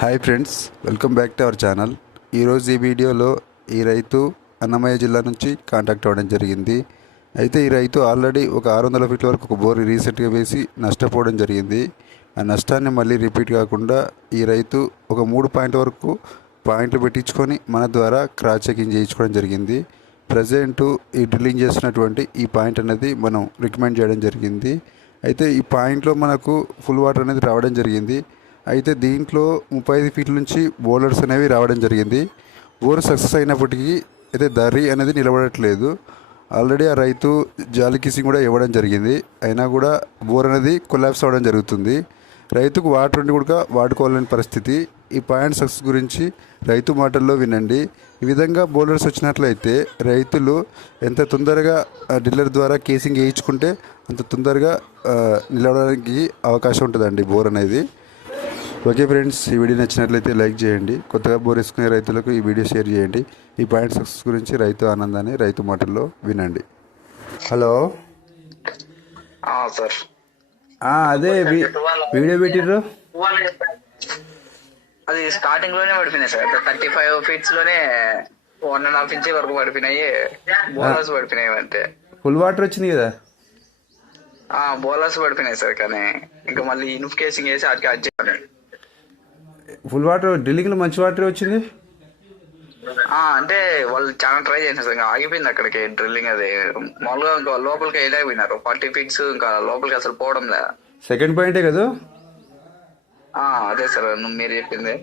Hi friends welcome back to our channel ఈరోజు ఈ వీడియోలో ఈ రైతు అన్నమయ్య జిల్లా నుంచి కాంటాక్ట్ అవ్వడం జరిగింది. అయితే ఈ రైతు ఆల్రెడీ ఒక ఆరు వందల ఫీట్ల వరకు ఒక బోర్ రీసెంట్గా వేసి నష్టపోవడం జరిగింది. ఆ నష్టాన్ని మళ్ళీ రిపీట్ కాకుండా ఈ రైతు ఒక మూడు పాయింట్ వరకు పాయింట్లు పెట్టించుకొని మన ద్వారా క్రాస్ చెకింగ్ చేయించుకోవడం జరిగింది. ప్రజెంట్ ఈ డ్రిల్లింగ్ చేస్తున్నటువంటి ఈ పాయింట్ అనేది మనం రికమెండ్ చేయడం జరిగింది. అయితే ఈ పాయింట్లో మనకు ఫుల్ వాటర్ అనేది రావడం జరిగింది. అయితే దీంట్లో ముప్పై ఐదు ఫీట్ల నుంచి బౌలర్స్ అనేవి రావడం జరిగింది. బోర్ సక్సెస్ అయినప్పటికీ అయితే దర్రి అనేది నిలబడట్లేదు. ఆల్రెడీ ఆ రైతు జాలి కిసింగ్ కూడా ఇవ్వడం జరిగింది. అయినా కూడా బోర్ అనేది కొలాప్స్ అవ్వడం జరుగుతుంది. రైతుకు వాటర్ ఉండి కూడా వాడుకోవాలని పరిస్థితి. ఈ పాయింట్ సక్సెస్ గురించి రైతు మాటల్లో వినండి. ఈ విధంగా బౌలర్స్ వచ్చినట్లయితే రైతులు ఎంత తొందరగా డిల్లర్ డీలర్ ద్వారా కేసింగ్ వేయించుకుంటే అంత తొందరగా నిలవడానికి అవకాశం ఉంటుందండి బోర్ అనేది. ఓకే ఫ్రెండ్స్ ఈ వీడియో నచ్చినట్లయితే లైక్ చేయండి. కొత్తగా బోర్ వేసుకునే రైతులకు ఈ వీడియో షేర్ చేయండి. ఈ పాయింట్ సక్సెస్ గురించి రైతు ఆనందాన్ని రైతు మాటల్లో వినండి. హలో? సార్. అదే వీడియో పెట్టిర్రు? అది స్టార్టింగ్లోనే పడిపోయినాయి సార్. థర్టీ ఫైవ్ ఫీట్స్లోనే వన్ అండ్ హాఫ్ ఇంచ్ వరకు పడిపోయినాయి. బౌలర్స్ పడిపోయినాయి అంతే. ఫుల్ వాటర్ వచ్చింది కదా? ఆ బౌలర్స్ పడిపోయినాయి సార్. కానీ ఇంకా మళ్ళీ ఇన్ఫ్ కేసింగ్ వేసి అది చేయాలి. ఫుల్ వాటర్ డ్రిల్లింగ్లో మంచి వాటర్ వచ్చింది? అంటే వాళ్ళు చాలా ట్రై సార్ ఇంకా ఆగిపోయింది అక్కడికి డ్రిల్లింగ్ అది. మామూలుగా ఇంకా లోపలికి వెళ్ళకపోయినారు. ఫార్టీ ఫీట్స్ ఇంకా లోపలికి అసలు పోవడం లే. సెకండ్ పాయింటే కదా? అదే సార్ మీరు చెప్పింది.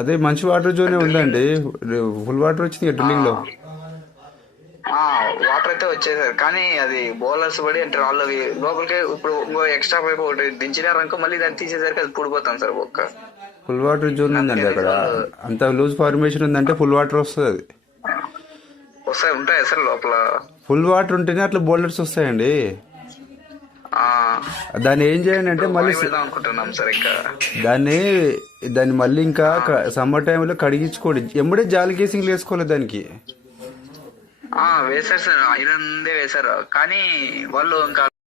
అదే మంచి వాటర్ జోనే ఉందండి. ఫుల్ వాటర్ వచ్చింది డ్రిల్లింగ్లో? ఆ వాటర్ అయితే వచ్చేసారు కానీ అది బౌలర్స్ పడి అంటే వాళ్ళవి లోపలికి ఇప్పుడు ఇంకో ఎక్స్ట్రా పైప్ ఒకటి దించినారనుకో మళ్ళీ దాన్ని తీసేసరికి అది పూడిపోతాం సార్ ఒక్క. ఫుల్ వాటర్ జోన్ ఉందండి అక్కడ. అంత లూజ్ ఫార్మేషన్ ఉందంటే ఫుల్ వాటర్ వస్తుంది. అది వస్తాయి ఉంటాయి సార్ లోపల. ఫుల్ వాటర్ ఉంటేనే అట్లా బౌలర్స్ వస్తాయండి. దాన్ని ఏం చేయండి అంటే మళ్ళీ అనుకుంటున్నాం సార్ ఇంకా. దాన్ని దాన్ని మళ్ళీ ఇంకా సమ్మర్ టైంలో కడిగించుకోండి. ఎమ్మడే జాలి కేసింగ్ వేసుకోవాలి దానికి. వేశారు సార్. ఐరన్ వేశారు. కానీ వాళ్ళు ఇంకా